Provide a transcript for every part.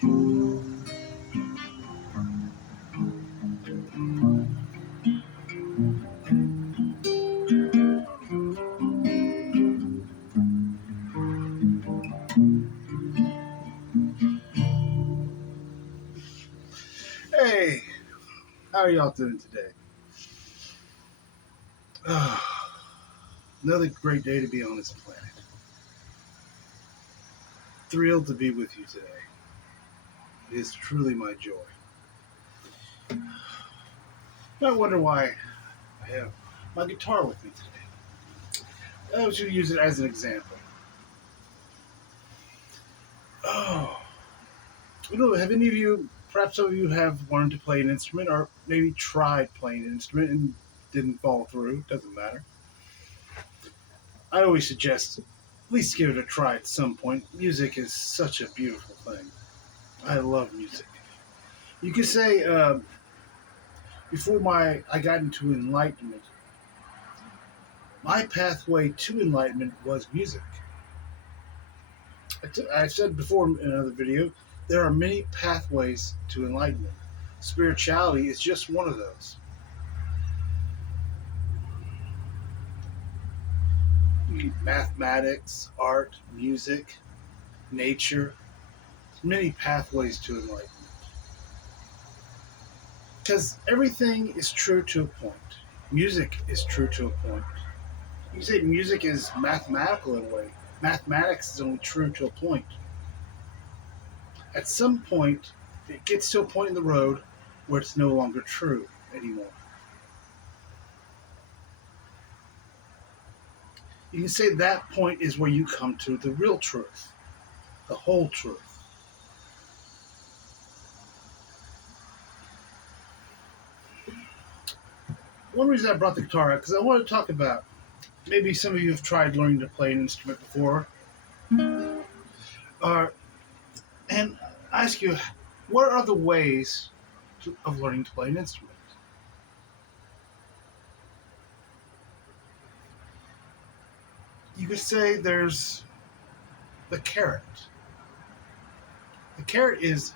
Hey, how are y'all doing today? Another great day to be on this planet. Thrilled to be with you today. It is truly my joy. I wonder why I have my guitar with me today. I was going to use it as an example. Oh, have any of you, perhaps some of you have learned to play an instrument or maybe tried playing an instrument and didn't follow through? Doesn't matter. I always suggest at least give it a try at some point. Music is such a beautiful thing. I love music. You could say before I got into enlightenment, my pathway to enlightenment was music. I've said before in another video, there are many pathways to enlightenment. Spirituality is just one of those. Mathematics, art, music, nature, many pathways to enlightenment. Because everything is true to a point. Music is true to a point. You say music is mathematical in a way. Mathematics is only true to a point. At some point, it gets to a point in the road where it's no longer true anymore. You can say that point is where you come to the real truth, the whole truth. One reason I brought the guitar out, because I want to talk about, maybe some of you have tried learning to play an instrument before, and ask you, what are the ways of learning to play an instrument? You could say there's the carrot. The carrot is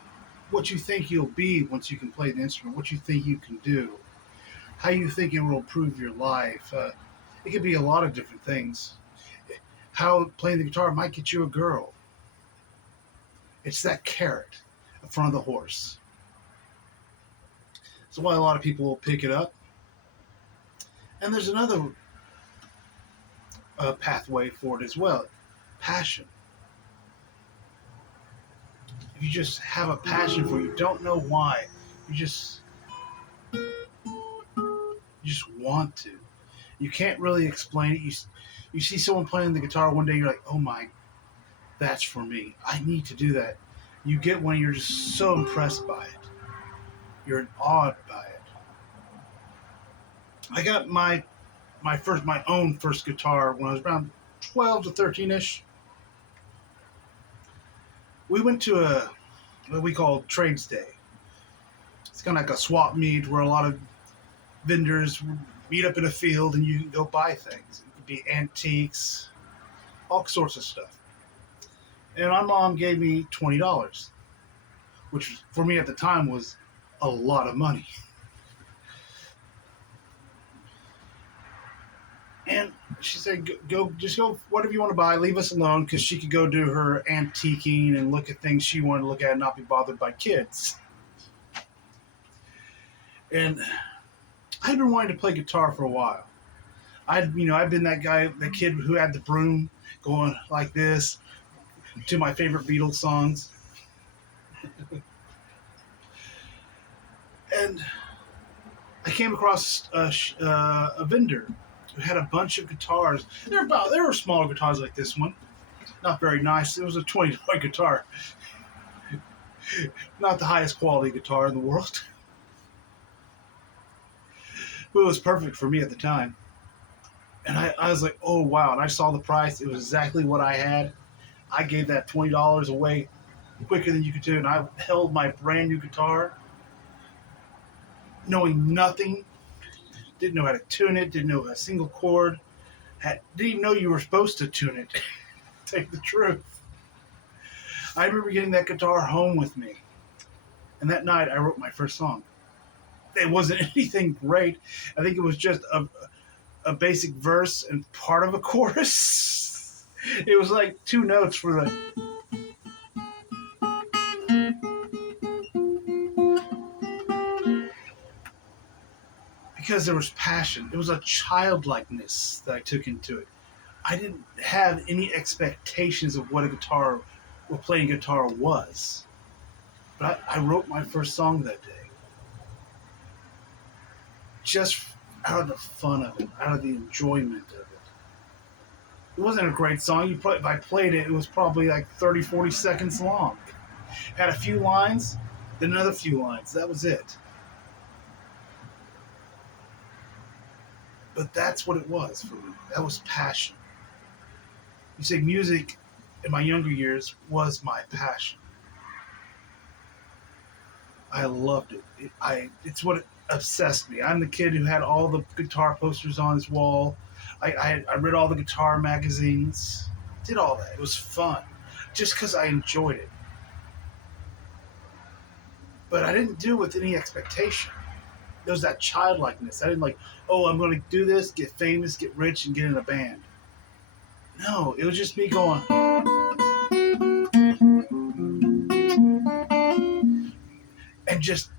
what you think you'll be once you can play the instrument, what you think you can do, how you think it will improve your life. It could be a lot of different things. How playing the guitar might get you a girl. It's that carrot in front of the horse. That's why a lot of people will pick it up. And there's another pathway for it as well, passion. If you just have a passion for it, you don't know why, you just want to. You can't really explain it. You see someone playing the guitar one day, you're like, oh my, that's for me. I need to do that. You get one, you're just so impressed by it. You're awed by it. I got my own first guitar when I was around 12 to 13-ish. We went to what we call Trades Day. It's kind of like a swap meet where a lot of vendors meet up in a field and you can go buy things. It could be antiques, all sorts of stuff. And my mom gave me $20, which for me at the time was a lot of money. And she said, just go, whatever you want to buy, leave us alone, because she could go do her antiquing and look at things she wanted to look at and not be bothered by kids. And I'd been wanting to play guitar for a while. I'd been that kid who had the broom going like this to my favorite Beatles songs. And I came across a vendor who had a bunch of guitars. There were smaller guitars like this one, not very nice. It was a $20 guitar, not the highest quality guitar in the world, but it was perfect for me at the time. And I was like, oh wow! And I saw the price; it was exactly what I had. I gave that $20 away quicker than you could do, and I held my brand new guitar, knowing nothing. Didn't know how to tune it, didn't know a single chord, didn't even know you were supposed to tune it. Take the truth. I remember getting that guitar home with me, and that night I wrote my first song. It wasn't anything great. I think it was just a basic verse and part of a chorus. It was like two notes for the. Because there was passion. It was a childlikeness that I took into it. I didn't have any expectations of what a guitar, what playing guitar was. But I wrote my first song that day. Just out of the fun of it, out of the enjoyment of it. It wasn't a great song. If I played it, it was probably like 30, 40 seconds long. Had a few lines, then another few lines. That was it. But that's what it was for me. That was passion. You say music in my younger years was my passion. I loved it. It's what obsessed me. I'm the kid who had all the guitar posters on his wall. I read all the guitar magazines. Did all that. It was fun. Just because I enjoyed it. But I didn't do it with any expectation. There was that childlikeness. I didn't like, oh, I'm going to do this, get famous, get rich, and get in a band. No, it was just me going. And just,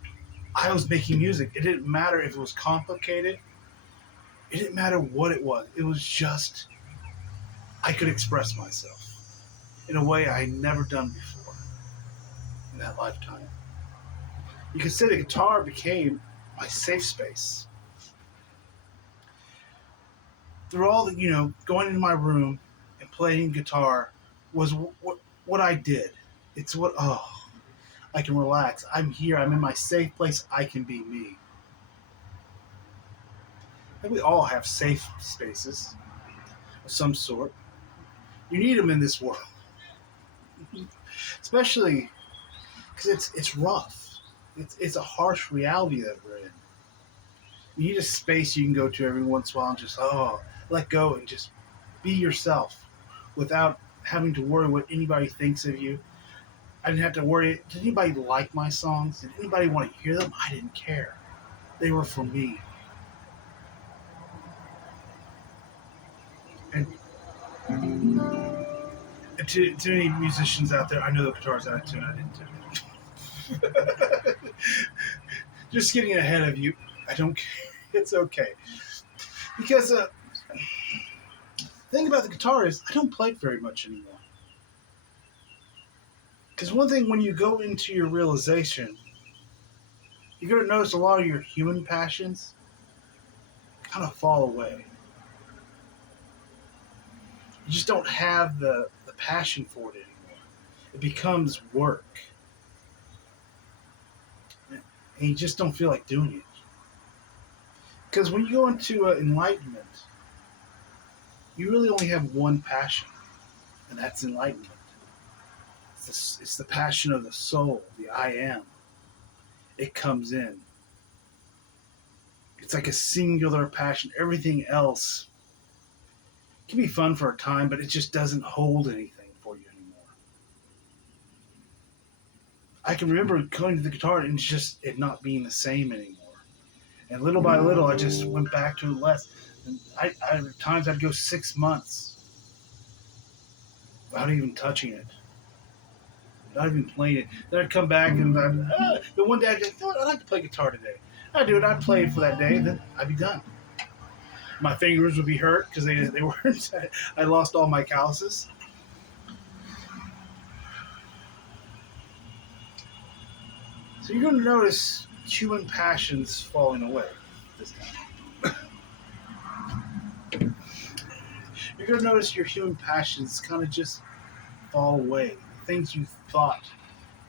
I was making music. It didn't matter if it was complicated. It didn't matter what it was. It was just, I could express myself in a way I had never done before in that lifetime. You could say the guitar became my safe space. Through all the, going into my room and playing guitar was what I did. It's what, I can relax. I'm here. I'm in my safe place. I can be me. And we all have safe spaces of some sort. You need them in this world, especially because it's rough. It's a harsh reality that we're in. You need a space you can go to every once in a while and just let go and just be yourself without having to worry what anybody thinks of you. I didn't have to worry. Did anybody like my songs? Did anybody want to hear them? I didn't care. They were for me. And to any musicians out there, I know the guitar's out of tune. I didn't do it. Just getting ahead of you. I don't care. It's okay. Because the thing about the guitar is I don't play it very much anymore. Because one thing, when you go into your realization, you're going to notice a lot of your human passions kind of fall away. You just don't have the passion for it anymore. It becomes work. And you just don't feel like doing it. Because when you go into enlightenment, you really only have one passion, and that's enlightenment. It's the passion of the soul, the I am. It comes in. It's like a singular passion. Everything else can be fun for a time, but it just doesn't hold anything for you anymore. I can remember going to the guitar and just it not being the same anymore. And little by little, I just went back to it less. And at times I'd go 6 months without even touching it, not even playing it. Then I'd come back and the one day I'd just, I'd like to play guitar today. I'd do it. I'd play it for that day, and then I'd be done. My fingers would be hurt because they weren't. I lost all my calluses. So you're going to notice human passions falling away this time. You're going to notice your human passions kind of just fall away. Things you thought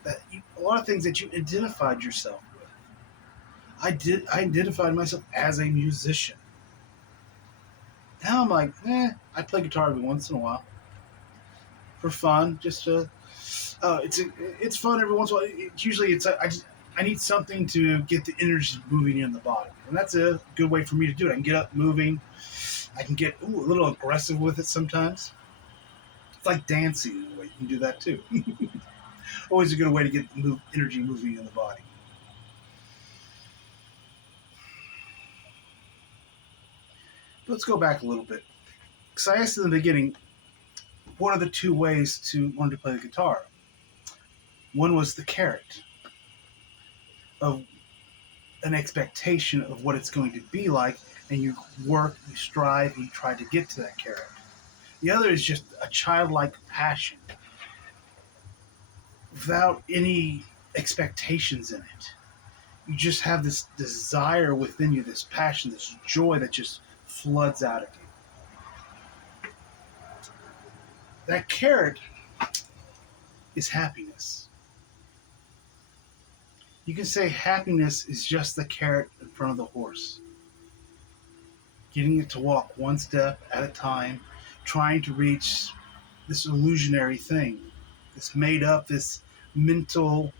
a lot of things that you identified yourself with. I identified myself as a musician. Now I'm like, I play guitar every once in a while for fun, just to. It's fun every once in a while. Usually I need something to get the energy moving in the body, and that's a good way for me to do it. I can get up moving. I can get a little aggressive with it sometimes. It's like dancing in a way. You can do that too. Always a good way to get energy moving in the body. Let's go back a little bit. Because I asked in the beginning, what are the two ways to learn to play the guitar? One was the carrot of an expectation of what it's going to be like, and you work, you strive, you try to get to that carrot. The other is just a childlike passion without any expectations in it. You just have this desire within you, this passion, this joy that just floods out of you. That carrot is happiness. You can say happiness is just the carrot in front of the horse. Getting it to walk one step at a time, trying to reach this illusionary thing, this made up, this mental,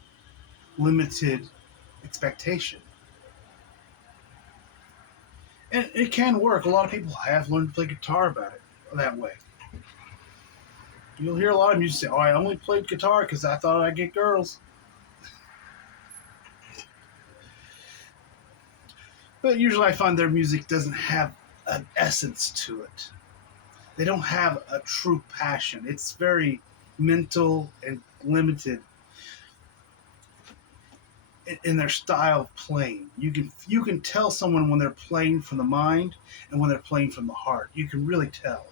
limited expectation. And it can work. A lot of people have learned to play guitar about it that way. You'll hear a lot of music say, "Oh, I only played guitar because I thought I'd get girls." But usually I find their music doesn't have an essence to it. They don't have a true passion. It's very mental and limited in their style of playing. You can tell someone when they're playing from the mind and when they're playing from the heart. You can really tell.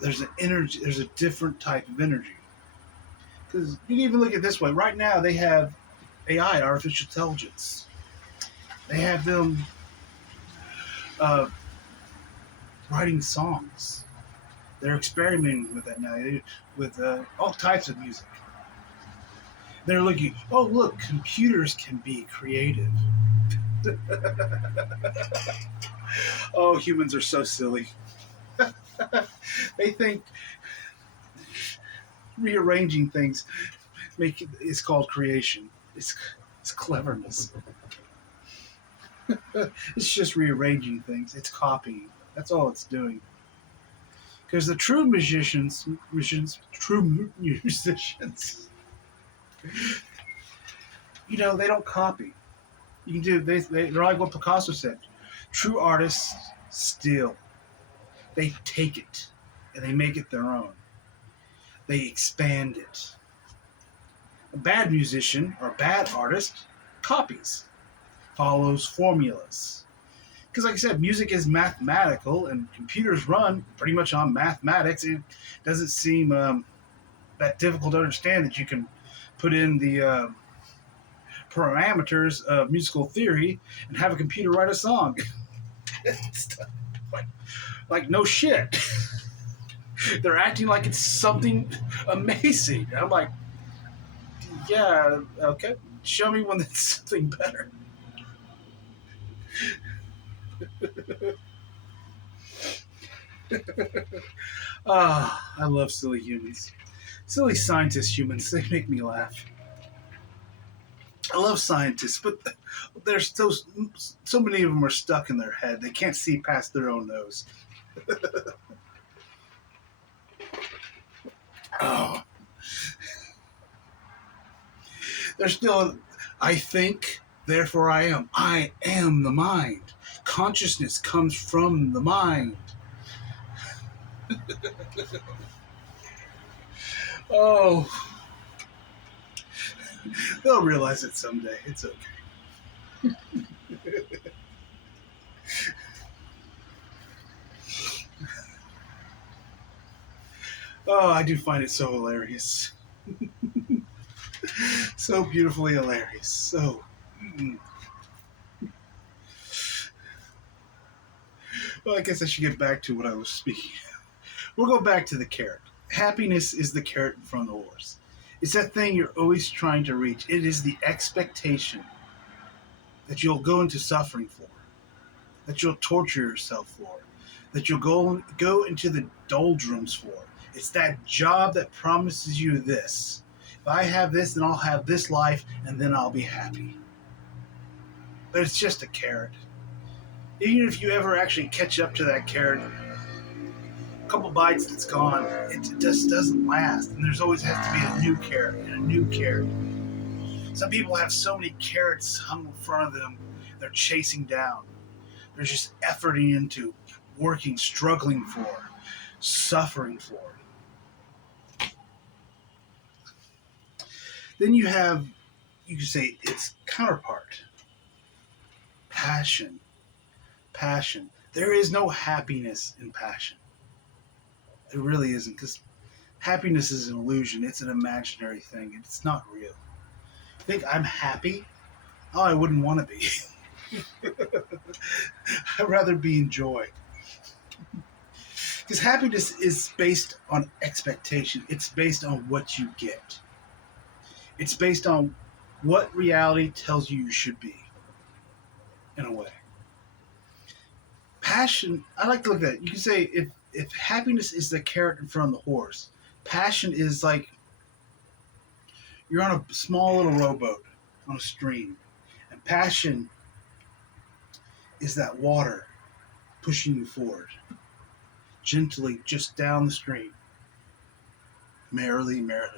There's an energy. There's a different type of energy. Because you can even look at it this way. Right now they have AI, artificial intelligence. They have them writing songs. They're experimenting with that now, with all types of music. They're looking, oh, look, computers can be creative. Oh, humans are so silly. They think rearranging things is called creation. It's cleverness. It's just rearranging things. It's copying. That's all it's doing. Because the true true musicians, they don't copy. You can do. They're like what Picasso said. True artists steal. They take it and they make it their own. They expand it. A bad musician or a bad artist copies, follows formulas. Because, like I said, music is mathematical, and computers run pretty much on mathematics. It doesn't seem that difficult to understand that you can put in the parameters of musical theory and have a computer write a song. like no shit. They're acting like it's something amazing. I'm like, yeah, okay. Show me one that's something better. I love silly humans. Silly scientist humans. They make me laugh. I love scientists, but there's so many of them are stuck in their head. They can't see past their own nose. Oh. They're still, I think, therefore I am. I am the mind. Consciousness comes from the mind. Oh. They'll realize it someday. It's okay. Oh, I do find it so hilarious. So beautifully hilarious. So. Well, I guess I should get back to what I was speaking. We'll go back to the carrot. Happiness is the carrot in front of the horse. It's that thing you're always trying to reach. It is the expectation that you'll go into suffering for, that you'll torture yourself for, that you'll go into the doldrums for. It's that job that promises you this. If I have this, then I'll have this life, and then I'll be happy. But it's just a carrot. Even if you ever actually catch up to that carrot, couple bites that's gone, it just doesn't last. And there's always has to be a new carrot and a new carrot. Some people have so many carrots hung in front of them, they're chasing down. They're just efforting into, working, struggling for, suffering for. Then you have, you could say, its counterpart, passion. Passion. There is no happiness in passion. It really isn't, because happiness is an illusion. It's an imaginary thing. It's not real. Think I'm happy? Oh, I wouldn't want to be. I'd rather be in joy. Because happiness is based on expectation. It's based on what you get. It's based on what reality tells you should be, in a way. Passion, I like to look at it. You can say if happiness is the carrot in front of the horse, passion is like you're on a small little rowboat on a stream. And passion is that water pushing you forward, gently just down the stream. Merrily, merrily.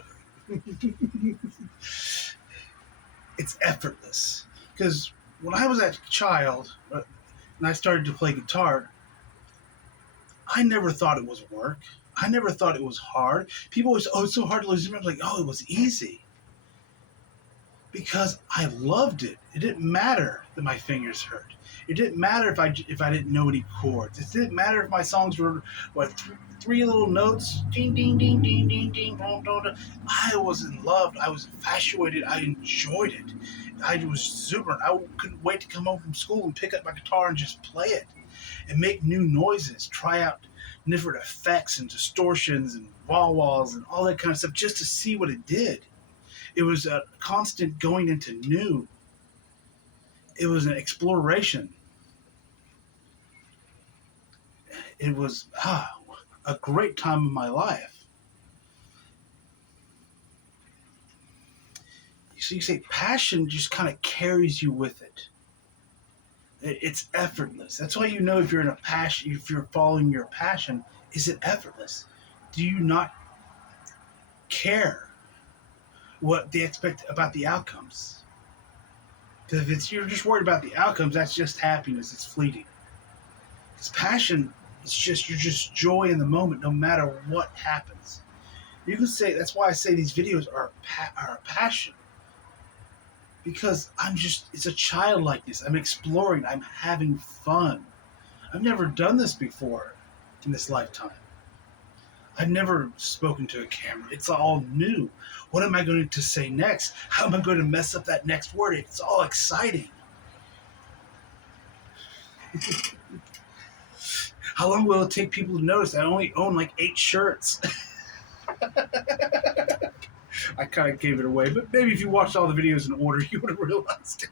It's effortless. Because when I was a child and I started to play guitar, I never thought it was work. I never thought it was hard. People always, oh, it's so hard to lose. I'm like, oh, it was easy. Because I loved it. It didn't matter that my fingers hurt. It didn't matter if I didn't know any chords. It didn't matter if my songs were three little notes, ding ding ding ding ding ding dong dong. I was in love. I was infatuated. I enjoyed it. I was super. I couldn't wait to come home from school and pick up my guitar and just play it and make new noises. Try out different effects and distortions and wah-wahs and all that kind of stuff just to see what it did. It was a constant going into new. It was an exploration. It was a great time of my life. So you say passion just kind of carries you with it. It's effortless. That's why you know if you're in a passion, if you're following your passion, is it effortless? Do you not care what they expect about the outcomes? Because if you're just worried about the outcomes, that's just happiness. It's fleeting. Because passion, you're just joy in the moment, no matter what happens. You can say that's why I say these videos are a passion. Because it's a childlikeness. I'm exploring. I'm having fun. I've never done this before in this lifetime. I've never spoken to a camera. It's all new. What am I going to say next? How am I going to mess up that next word? It's all exciting. How long will it take people to notice I only own like 8 shirts? I kind of gave it away, but maybe if you watched all the videos in order, you would have realized it.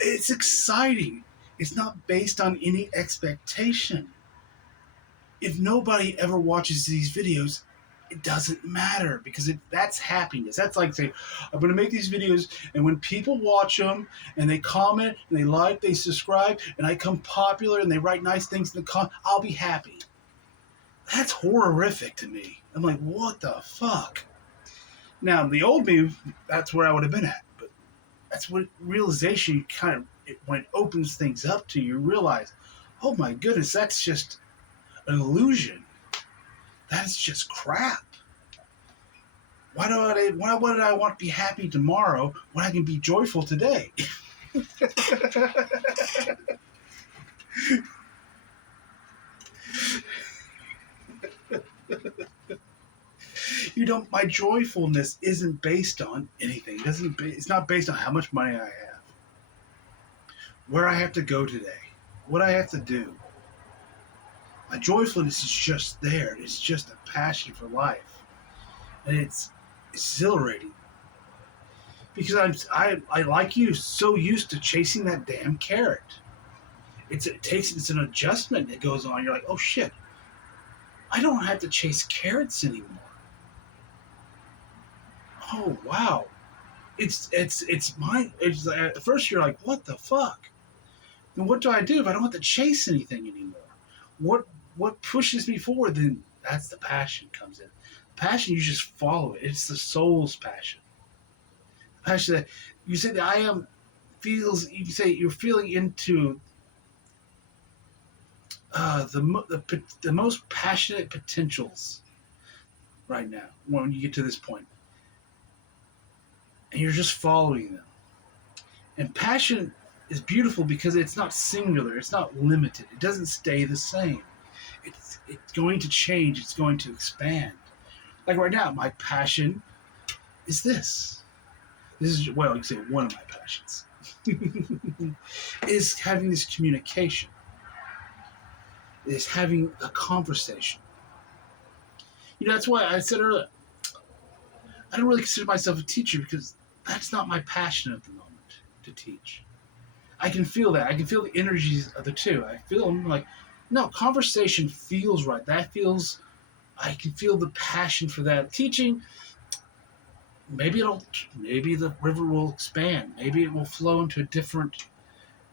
It's exciting. It's not based on any expectation. If nobody ever watches these videos, it doesn't matter because that's happiness. That's like saying, I'm going to make these videos, and when people watch them and they comment and they like, they subscribe, and I become popular and they write nice things in the comment, I'll be happy. That's horrific to me. I'm like, what the fuck? Now, the old me, that's where I would have been at. But that's what realization when it opens things up to you, realize, oh my goodness, that's just an illusion. That is just crap. Why would I want to be happy tomorrow when I can be joyful today? My joyfulness isn't based on anything. It's not based on how much money I have, where I have to go today, what I have to do. My joyfulness is just there. It's just a passion for life. And it's exhilarating. Because I like you, so used to chasing that damn carrot. It's an adjustment that goes on. You're like, oh shit, I don't have to chase carrots anymore. Oh wow. It's like, at first you're like, what the fuck? Then what do I do if I don't have to chase anything anymore? What what pushes me forward? Then that's the passion comes in. Passion, you just follow it. It's the soul's passion. Passion that you say that I am feels. You say you're feeling into the most passionate potentials right now when you get to this point, and you're just following them. And passion is beautiful because it's not singular. It's not limited. It doesn't stay the same. It's going to change. It's going to expand. Like right now, my passion is this. This is, well, you can say one of my passions is having this communication. Is having a conversation. That's why I said earlier, I don't really consider myself a teacher because that's not my passion at the moment to teach. I can feel that. I can feel the energies of the two. I feel them like, no, conversation feels right. I can feel the passion for that. Teaching, maybe the river will expand. Maybe it will flow into a different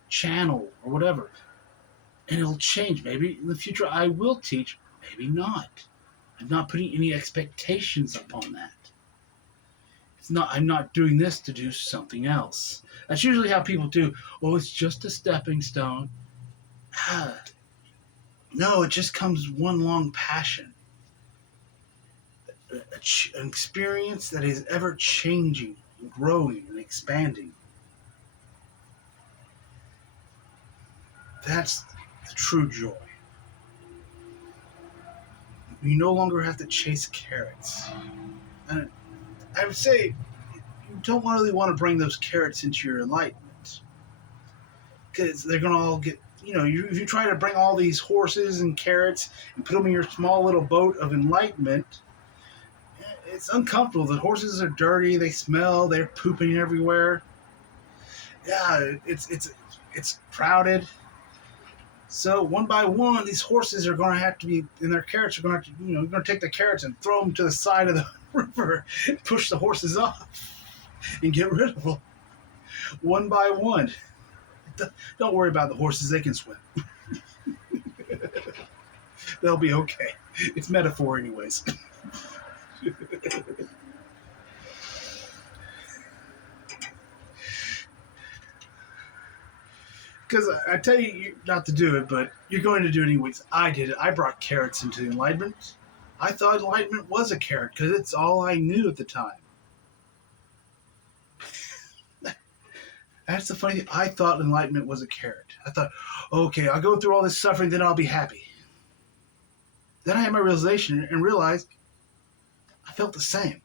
channel or whatever. And it'll change. Maybe in the future I will teach, maybe not. I'm not putting any expectations upon that. I'm not doing this to do something else. That's usually how people do. Oh, it's just a stepping stone. No, it just comes one long passion. An experience that is ever changing, and growing, and expanding. That's the true joy. You no longer have to chase carrots. And I would say you don't really want to bring those carrots into your enlightenment. Because they're going to all get, if you try to bring all these horses and carrots and put them in your small little boat of enlightenment, it's uncomfortable. The horses are dirty, they smell, they're pooping everywhere. Yeah, it's crowded. So one by one, these horses are going to have to be, and their carrots are going to have to, you're going to take the carrots and throw them to the side of the river, push the horses off, and get rid of them. One by one. Don't worry about the horses, they can swim. They'll be okay. It's metaphor anyways. Because I tell you not to do it, but you're going to do it anyways. I did it. I brought carrots into the Enlightenment. I thought Enlightenment was a carrot because it's all I knew at the time. That's the funny thing. I thought Enlightenment was a carrot. I thought, okay, I'll go through all this suffering, then I'll be happy. Then I had my realization and realized I felt the same.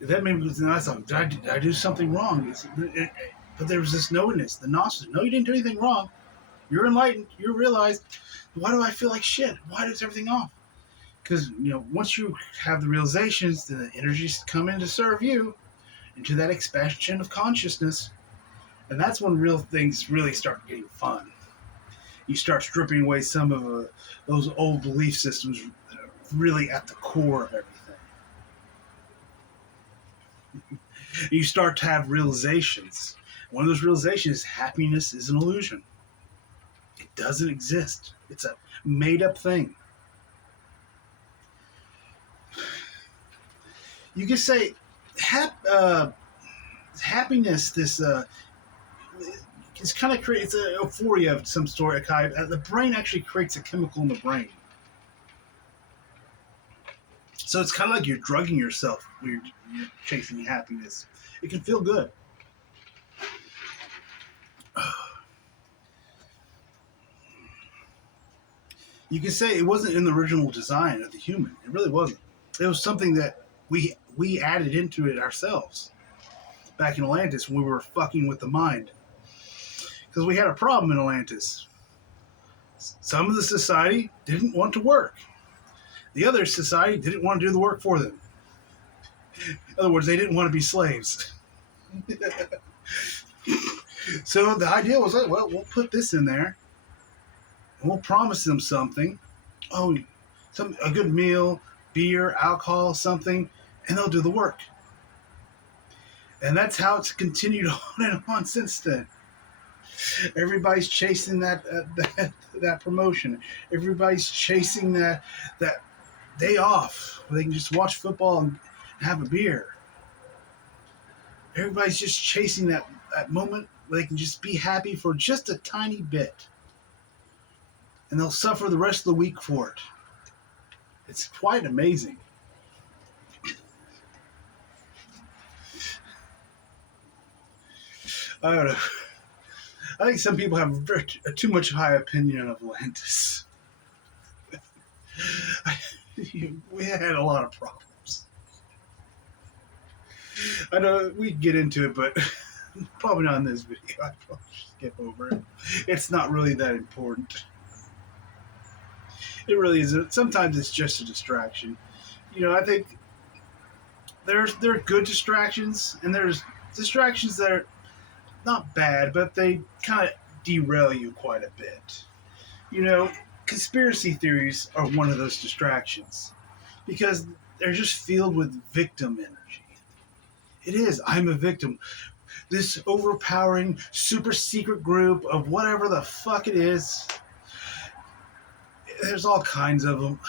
That made me, and I thought, did I do something wrong? But there was this knowingness, the gnosis. No, you didn't do anything wrong. You're enlightened. You realize, why do I feel like shit? Why does everything off? Because, once you have the realizations, the energies come in to serve you into that expansion of consciousness. And that's when real things really start getting fun. You start stripping away some of those old belief systems that are really at the core of everything. You start to have realizations. One of those realizations is happiness is an illusion. It doesn't exist. It's a made-up thing. You can say happiness. This it's kind of creates a euphoria of some sort. The brain actually creates a chemical in the brain, so it's kind of like you're drugging yourself when you're chasing happiness. It can feel good. You can say it wasn't in the original design of the human. It really wasn't. It was something that we added into it ourselves back in Atlantis when we were fucking with the mind. Because we had a problem in Atlantis. Some of the society didn't want to work. The other society didn't want to do the work for them. In other words, they didn't want to be slaves. So the idea was like, well, we'll put this in there and we'll promise them something. Oh, a good meal, beer, alcohol, something, and they'll do the work. And that's how it's continued on and on since then. Everybody's chasing that promotion. Everybody's chasing that day off where they can just watch football and have a beer. Everybody's just chasing that moment where they can just be happy for just a tiny bit. And they'll suffer the rest of the week for it. It's quite amazing. I don't know. I think some people have too much high opinion of Atlantis. We had a lot of problems. I know we get into it, but probably not in this video. I'd probably skip over it. It's not really that important. It really isn't. Sometimes it's just a distraction. I think there are good distractions, and there's distractions that are not bad, but they kind of derail you quite a bit. Conspiracy theories are one of those distractions because they're just filled with victim energy. It is. I'm a victim. This overpowering, super secret group of whatever the fuck it is. There's all kinds of them.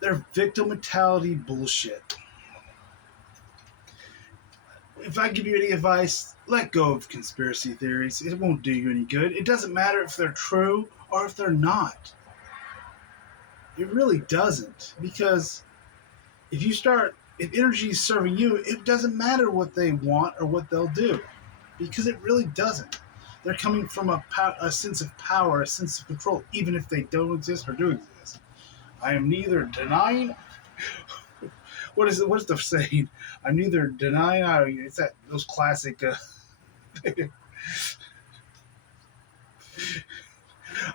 They're victim mentality bullshit. If I give you any advice, let go of conspiracy theories. It won't do you any good. It doesn't matter if they're true or if they're not. It really doesn't. Because if energy is serving you, it doesn't matter what they want or what they'll do. Because it really doesn't. They're coming from a sense of power, a sense of control, even if they don't exist or do exist. I am neither denying... What is the saying? I'm neither denying... It's those classic...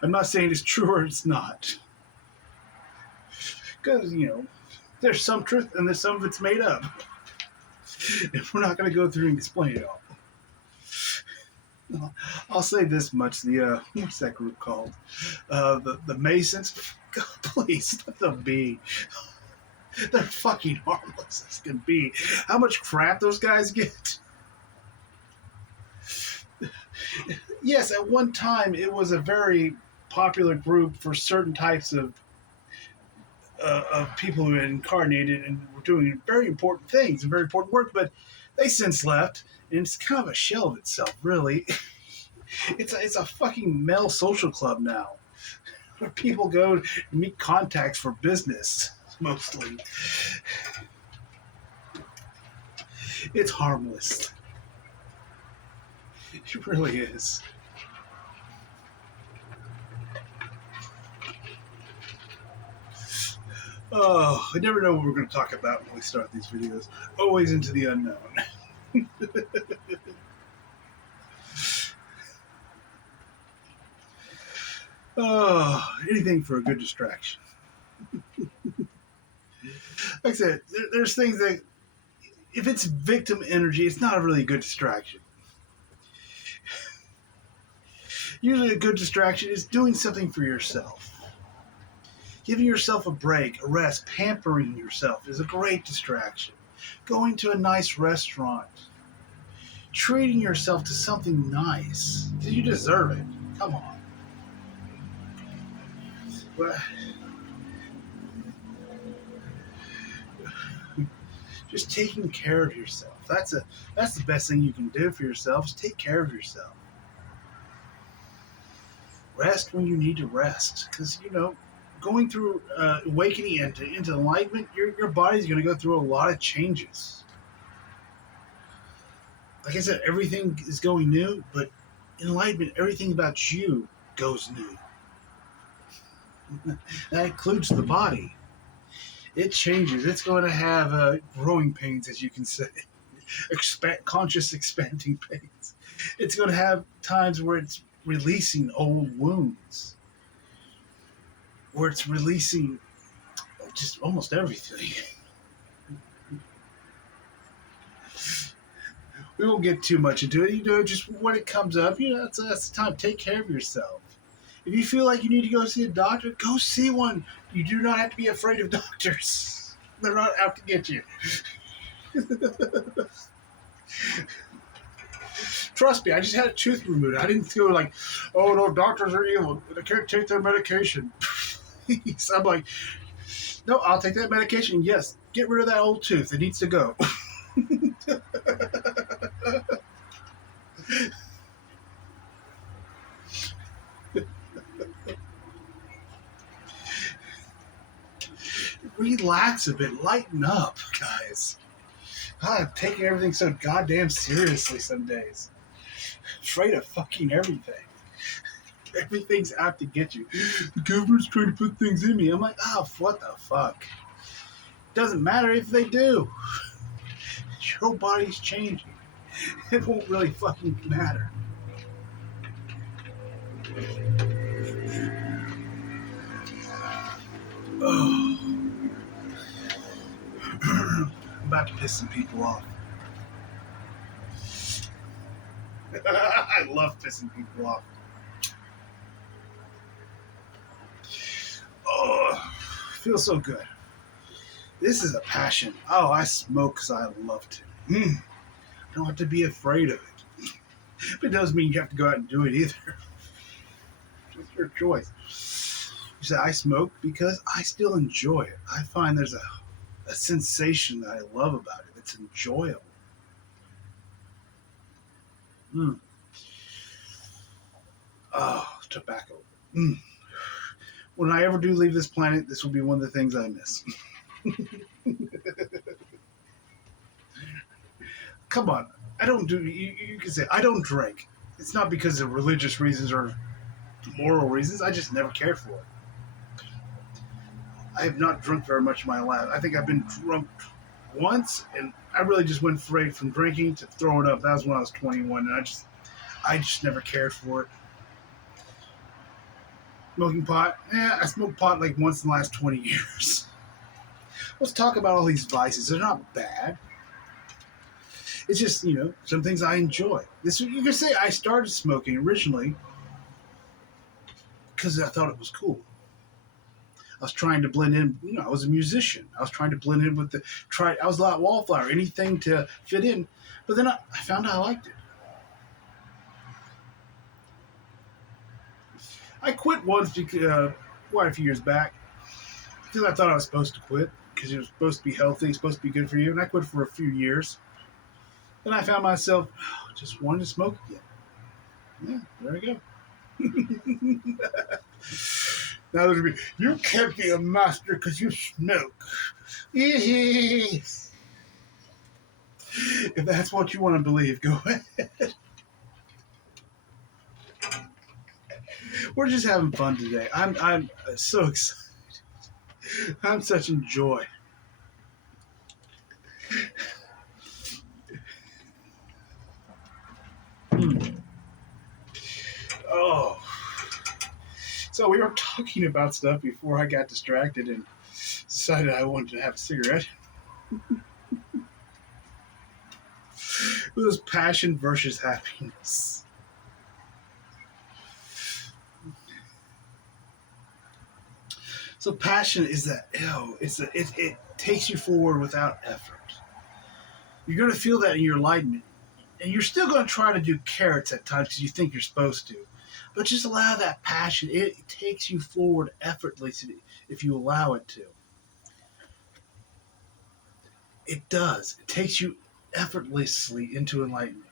I'm not saying it's true or it's not. Because, there's some truth and there's some of it's made up. And we're not going to go through and explain it all. I'll say this much. What's that group called? The Masons. God, please, let them be. They're fucking harmless as can be. How much crap those guys get? Yes, at one time it was a very popular group for certain types of people who had incarnated and were doing very important things and very important work, but they since left, and it's kind of a shell of itself, really. It's a fucking male social club now, where people go to meet contacts for business, mostly. It's harmless. It really is. Oh, I never know what we're going to talk about when we start these videos. Always into the unknown. Oh, anything for a good distraction. Like I said, there's things that, if it's victim energy, it's not a really good distraction. Usually a good distraction is doing something for yourself. Giving yourself a break, a rest, pampering yourself is a great distraction. Going to a nice restaurant. Treating yourself to something nice. Because you deserve it. Come on. But just taking care of yourself. That's the best thing you can do for yourself, is take care of yourself. Rest when you need to rest. Because, going through awakening into enlightenment, your body's going to go through a lot of changes. Like I said, everything is going new, but enlightenment, everything about you goes new. That includes the body. It changes. It's going to have growing pains, as you can say. Conscious expanding pains. It's going to have times where it's releasing old wounds. Where it's releasing just almost everything. We won't get too much into it. Just when it comes up, that's the time to take care of yourself. If you feel like you need to go see a doctor, go see one. You do not have to be afraid of doctors. They're not out to get you. Trust me, I just had a tooth removed. I didn't feel like, oh no, doctors are evil. I can't take their medication. So I'm like, no, I'll take that medication. Yes, get rid of that old tooth. It needs to go. Relax a bit. Lighten up, guys. God, I'm taking everything so goddamn seriously some days. Afraid of fucking everything. Everything's out to get you. The government's trying to put things in me. I'm like, oh, what the fuck? Doesn't matter if they do. Your body's changing. It won't really fucking matter. Oh. I'm about to piss some people off. I love pissing people off. Oh, feels so good. This is a passion. Oh, I smoke because I love to. I don't have to be afraid of it. But it doesn't mean you have to go out and do it either. It's your choice. You say, I smoke because I still enjoy it. I find there's a sensation that I love about it. It's enjoyable. Oh, tobacco. When I ever do leave this planet, this will be one of the things I miss. Come on. I don't do, you can say, I don't drink. It's not because of religious reasons or moral reasons. I just never cared for it. I have not drunk very much in my life. I think I've been drunk once, and I really just went straight from drinking to throwing up. That was when I was 21, and I just never cared for it. Smoking pot? Yeah, I smoked pot like once in the last 20 years. Let's talk about all these vices. They're not bad. It's just, some things I enjoy. You can say I started smoking originally because I thought it was cool. I was trying to blend in. I was a musician. I was trying to blend in with I was like wallflower, anything to fit in. But then I found I liked it. I quit once quite a few years back because I thought I was supposed to quit because it was supposed to be healthy, supposed to be good for you, and I quit for a few years. Then I found myself just wanting to smoke again. Yeah, there we go. Now there's going to be, you can't be a master because you smoke. If that's what you want to believe, go ahead. We're just having fun today. I'm so excited. I'm such in joy. Oh. So we were talking about stuff before I got distracted and decided I wanted to have a cigarette. It was passion versus happiness. So passion is that, it takes you forward without effort. You're going to feel that in your enlightenment. And you're still going to try to do carrots at times because you think you're supposed to. But just allow that passion. It takes you forward effortlessly if you allow it to. It does. It takes you effortlessly into enlightenment.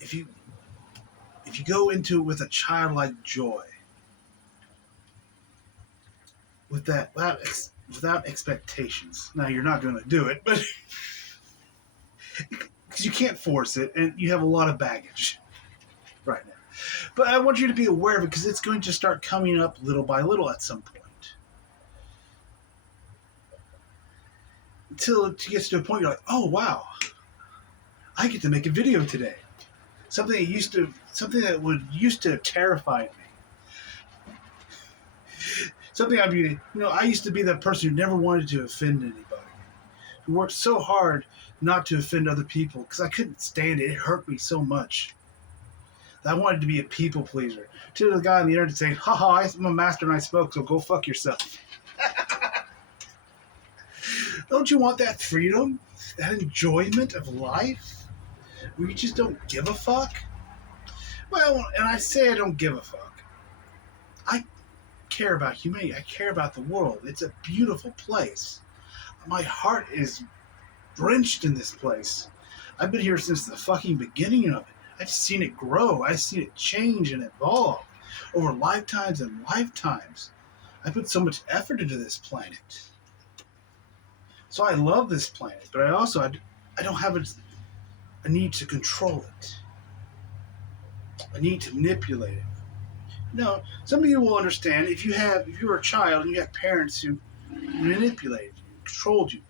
If you go into it with a childlike joy, with that without expectations. Now you're not going to do it, but because you can't force it, and you have a lot of baggage right now. But I want you to be aware of it because it's going to start coming up little by little at some point. Until it gets to a point you're like, oh wow, I get to make a video today. Something that would used to terrify me. Something I used to be that person who never wanted to offend anybody. Who worked so hard not to offend other people because I couldn't stand it. It hurt me so much. I wanted to be a people pleaser. To the guy on the internet saying, haha, I'm a master and I smoke, so go fuck yourself. Don't you want that freedom? That enjoyment of life? Where you just don't give a fuck? Well, and I say I don't give a fuck. I care about humanity. I care about the world. It's a beautiful place. My heart is drenched in this place. I've been here since the fucking beginning of it. I've seen it grow. I've seen it change and evolve over lifetimes and lifetimes. I put so much effort into this planet. So I love this planet, but I don't have a need to control it. I need to manipulate it. No, some of you will understand if you're a child and you have parents who manipulated you, controlled you.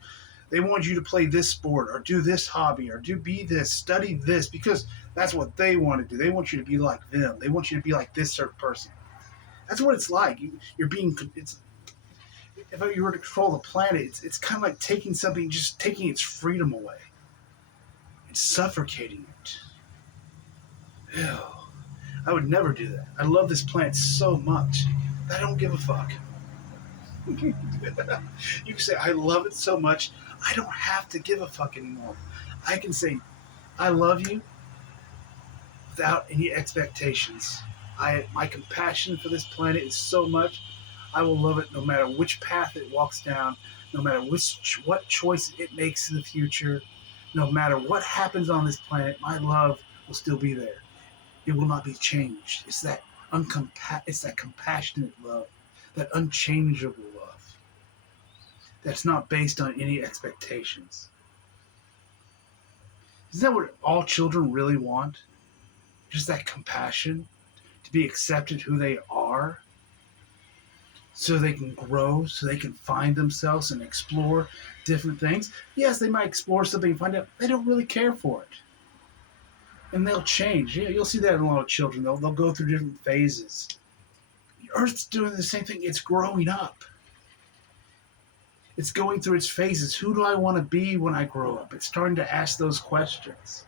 They want you to play this sport or do this hobby or be this, study this, because that's what they want to do. They want you to be like them. They want you to be like this certain person. That's what it's like. You're being. It's if you were to control the planet, it's kind of like taking something, just taking its freedom away. It's suffocating it. Ew. I would never do that. I love this planet so much that I don't give a fuck. You can say, I love it so much, I don't have to give a fuck anymore. I can say, I love you without any expectations. My compassion for this planet is so much, I will love it no matter which path it walks down, no matter what choice it makes in the future, no matter what happens on this planet, my love will still be there. It will not be changed. It's that compassionate love, that unchangeable love. That's not based on any expectations. Isn't that what all children really want? Just that compassion to be accepted who they are, so they can grow, so they can find themselves and explore different things. Yes, they might explore something and find out they don't really care for it. And they'll change. Yeah, you'll see that in a lot of children. They'll go through different phases. The Earth's doing the same thing. It's growing up. It's going through its phases. Who do I want to be when I grow up? It's starting to ask those questions.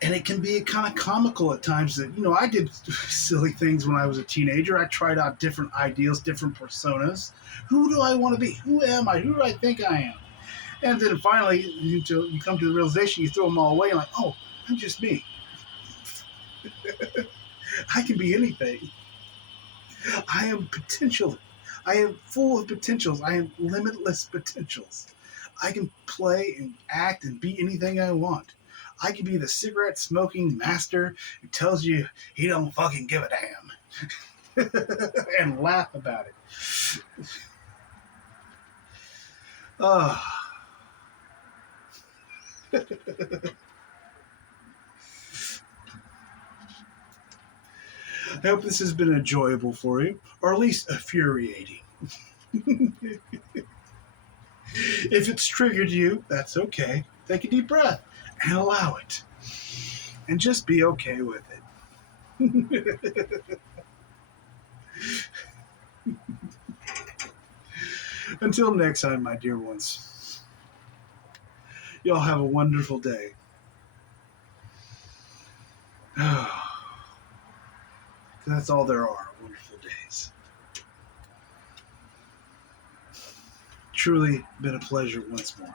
And it can be kind of comical at times that, I did silly things when I was a teenager. I tried out different ideals, different personas. Who do I want to be? Who am I? Who do I think I am? And then finally, you come to the realization, you throw them all away, and like, oh, I'm just me. I can be anything. I am potential. I am full of potentials. I am limitless potentials. I can play and act and be anything I want. I can be the cigarette smoking master who tells you he don't fucking give a damn. And laugh about it. Oh. I hope this has been enjoyable for you, or at least infuriating. If it's triggered you, that's okay. Take a deep breath and allow it. And just be okay with it. Until next time, my dear ones, y'all have a wonderful day. That's all there are, wonderful days. Truly been a pleasure once more.